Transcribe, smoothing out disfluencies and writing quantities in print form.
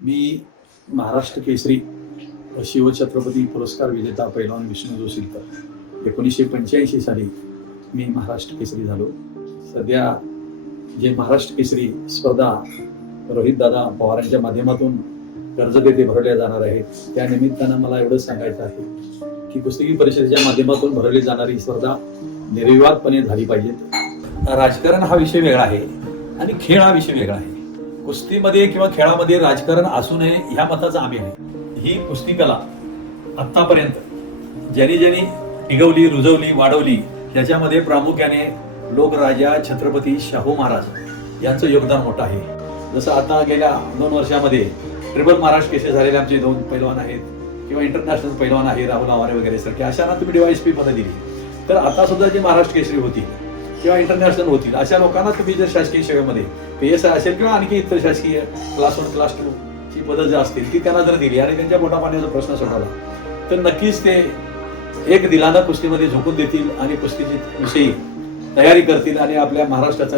मी महाराष्ट्र केसरी शिवछत्रपती पुरस्कार विजेता पैलवान विष्णू जोशीलकर 1985 साली मी महाराष्ट्र केसरी झालो. सध्या जे महाराष्ट्र केसरी स्पर्धा रोहितदादा पवारांच्या माध्यमातून कर्जपेटे भरवल्या जाणार आहेत, त्या निमित्तानं मला एवढंच सांगायचं आहे की कुस्ती परिषदेच्या माध्यमातून भरवली जाणारी स्पर्धा निर्विवादपणे झाली पाहिजे. राजकारण हा विषय वेगळा आहे आणि खेळ हा विषय वेगळा आहे. कुस्तीमध्ये किंवा खेळामध्ये राजकारण असू नये ह्या मताचा आम्ही आहे. ही कुस्ती कला आत्तापर्यंत ज्यांनी ज्यांनी टिकवली, रुजवली, वाढवली, याच्यामध्ये प्रामुख्याने लोकराजा छत्रपती शाहू महाराज यांचं योगदान मोठं आहे. जसं आता गेल्या 2 वर्षामध्ये ट्रिपल महाराष्ट्र केसरी झालेले आमचे 2 पैलवान आहेत किंवा इंटरनॅशनल पैलवान आहे राहुल आवारे वगैरे सारखे, अशांना तुम्ही DYSP पदं दिली. तर आता सुद्धा जे महाराष्ट्र केसरी होतील किंवा इंटरनॅशनल होतील अशा लोकांना तुम्ही जर शासकीय सेवेमध्ये PSI असेल किंवा आणखी इतर शासकीय क्लास 1 क्लास 2 ची पदं जे असतील ती त्यांना जर दिली आणि त्यांच्या पोटापाण्याचा प्रश्न सोडवला तर नक्कीच ते एक दिलानं कुस्तीमध्ये झोकून देतील आणि कुस्तीची विषयी तयारी करतील आणि आपल्या महाराष्ट्राचा